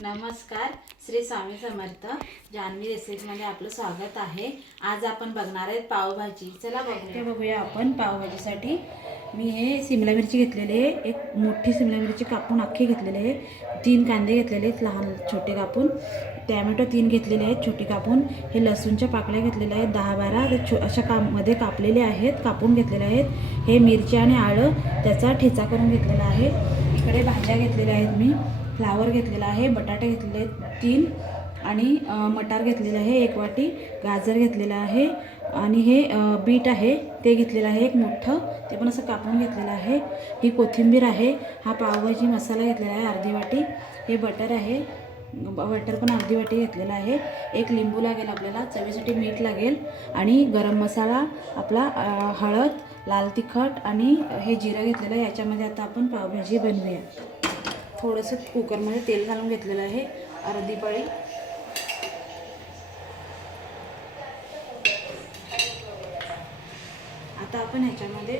नमस्कार, श्री स्वामी समर्थ. जान्हवी रेसिपीमध्ये आपलं स्वागत आहे. आज आपण बघणार आहे पावभाजी. चला बघूया आपण पावभाजीसाठी. मी हे शिमला मिरची घेतलेली आहे, एक मोठी शिमला मिरची कापून अख्खी घेतलेली आहे, 3 कांदे घेतलेले आहेत लहान छोटे कापून, टॅमॅटो 3 घेतलेले आहेत छोटे कापून, हे लसूणच्या पाकळ्या घेतलेल्या आहेत 10-12 अशा मध्ये कापलेले आहेत, कापून घेतलेले आहेत. हे मिरची आणि आलं त्याचा ठेचा करून घेतलेला आहे. इकडे भाज्या घेतलेल्या आहेत, मी फ्लावर घेतलेला आहे, बटाटे घेतलेले आहेत 3 आणि मटार घेतलेले आहे 1 वाटी, गाजर घेतलेला आहे आणि हे बीट आहे ते घेतलेलं आहे एक मोठं, ते पण असं कापून घेतलेलं आहे. ही कोथिंबीर आहे. हा पावभाजी मसाला घेतलेला आहे अर्धी वाटी. हे बटर आहे, बटर पण अर्धी वाटी घेतलेला आहे. एक लिंबू लागेल आपल्याला, चवीसाठी मीठ लागेल आणि गरम मसाला आपला, हळद, लाल तिखट आणि हे जिरं घेतलेलं आहे. याच्यामध्ये आता आपण पावभाजी बनवूया. थोडंसं कुकरमध्ये तेल घालून घेतलेलं आहे अर्धी पळी. आता आपण ह्याच्यामध्ये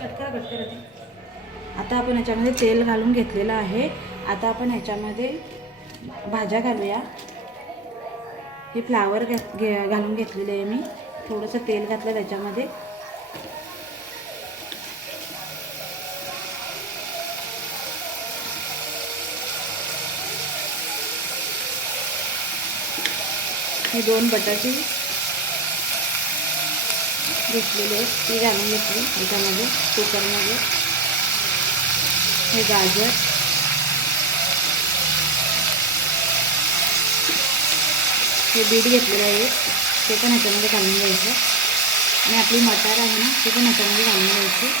आता आपण ह्याच्यामध्ये तेल घालून घेतलेलं आहे. आता आपण ह्याच्यामध्ये भाज्या घालूया. हे फ्लावर घालून घेतलेले आहे मी. थोडंसं तेल घातलं त्याच्यामध्ये. हे 2 बटाटे घेतलेले आहेत, ती घालून घेतली याच्यामध्ये कुकरमध्ये. हे गाजर, हे बीट घेतलेलं आहे ते पण ह्याच्यामध्ये घालून घ्यायचं आणि आपली मटार आहे ना ते पण ह्याच्यामध्ये घालून घ्यायची.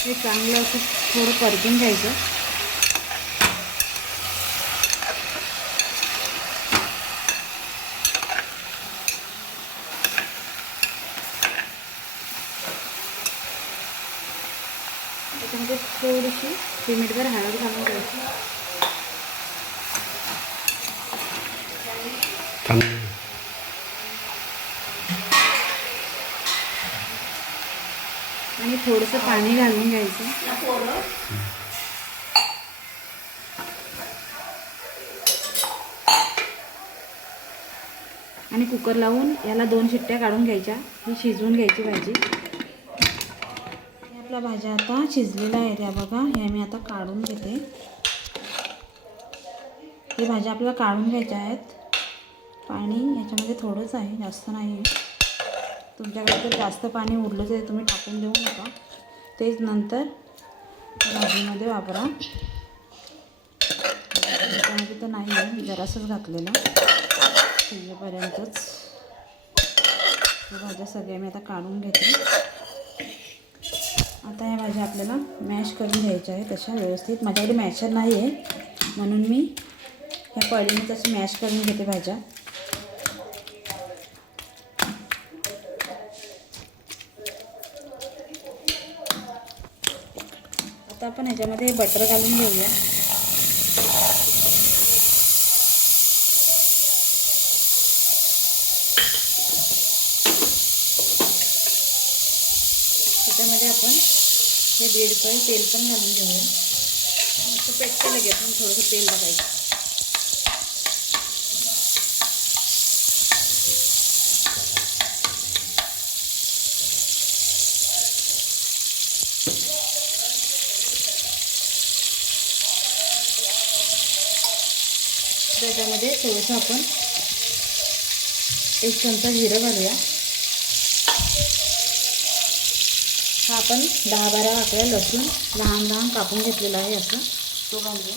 हे चांगलं असं थोडं परतून घ्यायचं. त्याच्यामध्ये थोडीशी चिमटभर हळद घालून घ्यायची. आणि थोडंसं पाणी घालून घ्यायचं. आणि कुकर लावून याला 2 शिट्ट्या काढून घ्यायच्या. ही शिजवून घ्यायची भाजी. आपल्या भाज्या आता शिजलेल्या आहेत या बघा. ह्या मी आता काढून घेते. ही भाज्या आपल्याला काढून घ्यायच्या आहेत. पाणी याच्यामध्ये थोडंच आहे, जास्त नाही आहे. तुमच्याकडे जर जास्त पाणी उरलं तर तुम्ही टाकून देऊ नका, तेच नंतर भाजीमध्ये वापरा. त्याच्यामध्ये तर नाही आहे, जरासंच घातलेलं शिजेपर्यंतच. भाज्या सगळ्या मी आता काढून घेते. आता ह्या भाज्या आपल्याला मॅश करून घ्यायच्या आहेत तशा व्यवस्थित. माझ्याकडे मॅशर नाही आहे म्हणून मी ह्या पळीने तशी मॅश करून घेते भाज्या. आता आपण ह्याच्यामध्ये बटर घालून घेऊया. त्याच्यामध्ये आपण हे 1.5 पळी तेल पण घालून घेऊया. असं पेटते लगेच, पण थोडंसं तेल टाकायचं. त्याच्यामध्ये थोडंसं आपण 1 चमचा जिरं घालूया. हा आपण 10-12 आकड्या लसूण लहान कापून घेतलेला आहे असं, तो घालूया.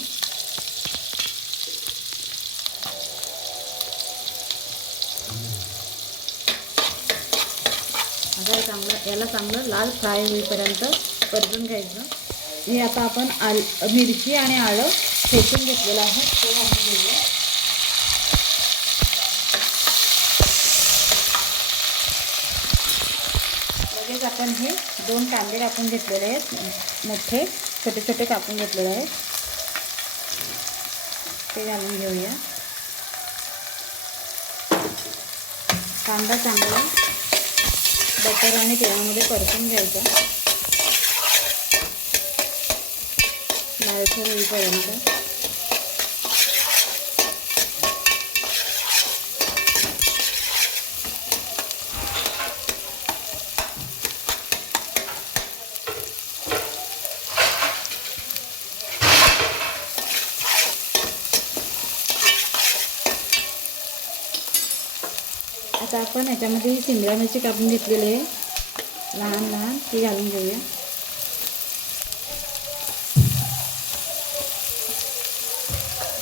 आता याला चांगलं लाल फ्राय होईपर्यंत परतून घ्यायचं. हे आता आपण मिरची आणि आलं ठेचून घेतलेलं आहे ते घालून घेऊया. लगेच आपण हे 2 कांदे कापून घेतलेले आहेत, मोठे छोटे छोटे कापून घेतलेले आहेत ते घालून घेऊया. कांदा चांगला बटर आणि तेलामध्ये परतून घ्यायचा लालसर होईपर्यंत. आता आपण याच्यामध्ये शिमला मिरची कापून घेतलेली आहे लहान लहान, ती घालून घेऊया.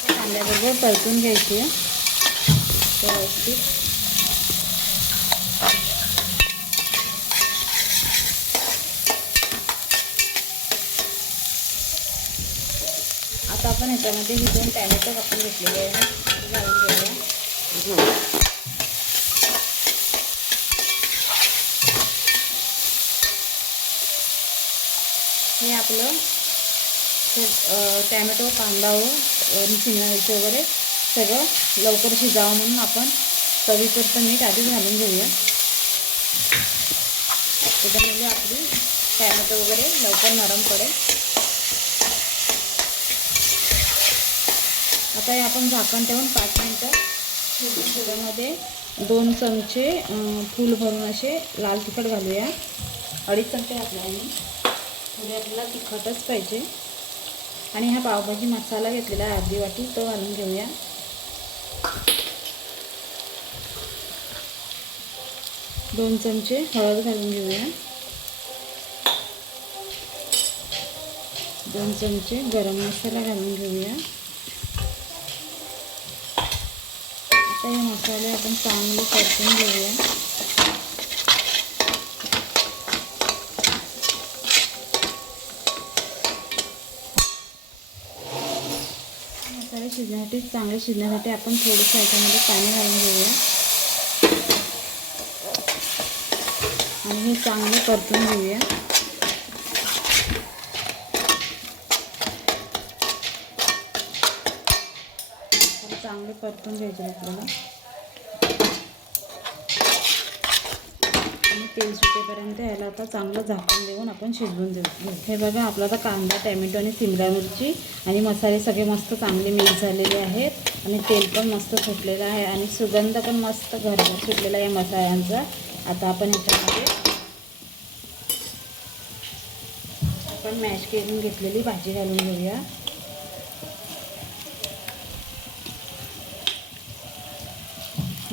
कांद्याबरोबर परतून घ्यायची आहे व्यवस्थित. आता आपण ह्याच्यामध्ये ही 2 टॅमॅटो कापून घेतलेले आहे ते घालून घेऊया. हे आपलं टॅमॅटो, कांदा व शिमला मिरची वगैरे सगळं लवकर शिजावं म्हणून आपण चवीपुरतं मीठ आधी घालून घेऊया. त्याच्यामुळे आपली टॅमॅटो वगैरे लवकर नरम पडेल. आता हे आपण झाकण ठेवून 5 मिनिटं त्याच्यामध्ये 2 चमचे फूल भरून असे लाल तिखट घालूया. 2.5 चमचे घातले आणि थोडी आपल्याला तिखटच पाहिजे. आणि हा पावभाजी मसाला घेतलेला आहे अर्धी वाटी, तो घालून घेऊया. दोन चमचे हळद घालून घेऊया. 2 चमचे गरम मसाला घालून घेऊया. आता हे मसाले आपण चांगले परतून घेऊया. मसाले शिजण्यासाठी चांगले शिजण्यासाठी आपण थोडंसं याच्यामध्ये पाणी घालून घेऊया आणि हे चांगले परतून घेऊया. चांगले परतून घ्यायचे आपल्याला आणि तेल सुटेपर्यंत याला आता चांगलं झाकण देऊन आपण शिजवून देऊ. हे बघा आपला आता कांदा, टॅमॅटो आणि शिमला मिरची आणि मसाले सगळे मस्त चांगले मिक्स झालेले आहेत आणि तेल पण मस्त सुटलेलं आहे आणि सुगंध पण मस्त घरभर सुटलेला आहे मसाल्यांचा. आता आपण ह्याच्यामध्ये आपण मॅश करून घेतलेली भाजी घालून घेऊया.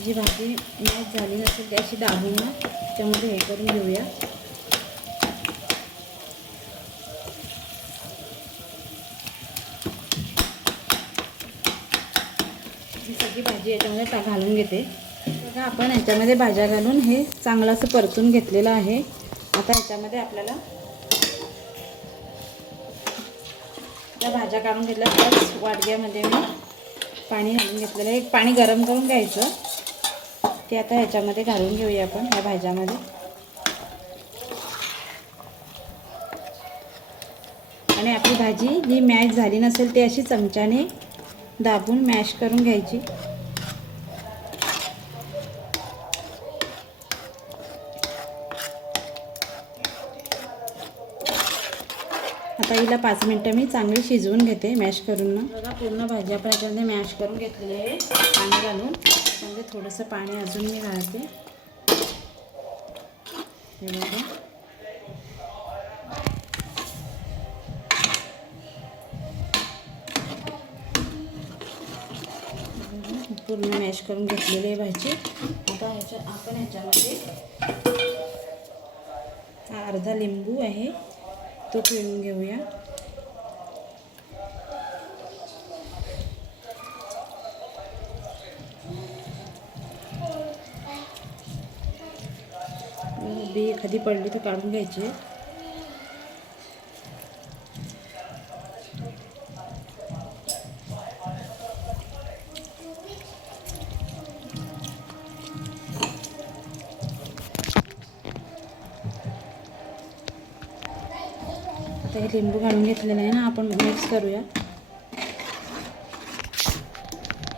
जी भाजी मॅश झाली नसेल ती अशी दाबून ना त्याच्यामध्ये हे करून घेऊया. ही सगळी भाजी याच्यामध्ये घालून घेते. बघा आपण याच्यामध्ये भाज्या घालून हे चांगलं असं परतून घेतलेलं आहे. आता याच्यामध्ये आपल्याला त्या भाज्या काढून घेतल्या त्याच वाटग्यामध्ये मी पाणी घालून घेतलेलं आहे. पाणी गरम करून घ्यायचं ते आता ह्याच्यामध्ये घालून घेऊया आपण ह्या भाज्यामध्ये. आणि आपली भाजी जी मॅश झाली नसेल ती अशी चमच्याने दाबून मॅश करून घ्यायची. आता हिला 5 मिनिटं मी चांगली शिजवून घेते मॅश करून ना. बघा पूर्ण भाजी आपण याच्यामध्ये मॅश करून घेतलेली आहे पाणी घालून. त्यामध्ये थोडंसं पाणी अजून मी घालते. हे बघा पूर्ण मॅश करून घेतलेली आहे भाजी. आता आपण ह्याच्यामध्ये अर्धा लिंबू आहे तो पिळून घेऊया. बी एखादी पडली तर काढून घ्यायची. आता हे लिंबू घालून घेतलेलं आहे ना, आपण मिक्स करूया.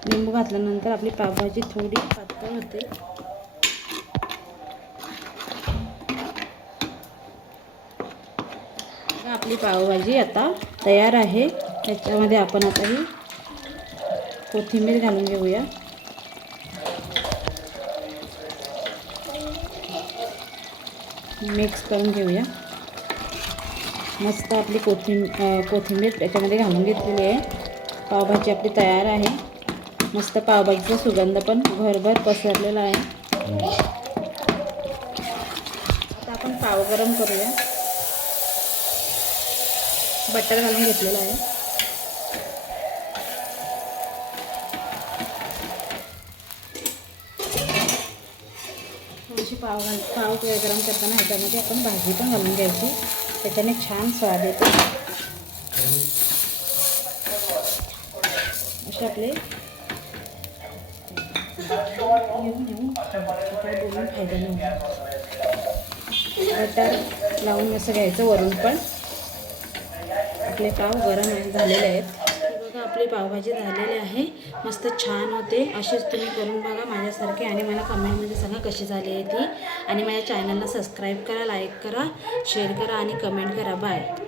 लिंबू घातल्यानंतर आपली पावभाजी थोडी पातळ होते. आपली पावभाजी आता तयार आहे. त्याच्यामध्ये आपण आता ही कोथिंबीर घालून घेऊया. मिक्स करून घेऊया. मस्त आपली कोथिंबीर त्याच्यामध्ये घालून घेतलेली आहे. पावभाजी आपली तयार आहे. मस्त पावभाजीचा सुगंध पण घरभर पसरलेला आहे. आता आपण पाव गरम करूया. बटर घालून घेतलेलं आहे. थोडीशी पाव गरम करताना ह्याच्यामध्ये आपण भाजी पण घालून घ्यायची. त्याच्याने छान स्वाद येतो. असे आपले येऊन काय बोलून फायदा नाही. बटर लावून असं घ्यायचं. वरून पण आपले पाव गरम झालेले आहेत. बघा आपली पावभाजी झालेली आहे. मस्त छान होते. असेच तुम्ही करून बघा माझ्यासारखे आणि मला कमेंटमध्ये सांगा कशी झाली आहे ती. आणि माझ्या चॅनलला सबस्क्राईब करा, लाईक करा, शेअर करा आणि कमेंट करा. बाय.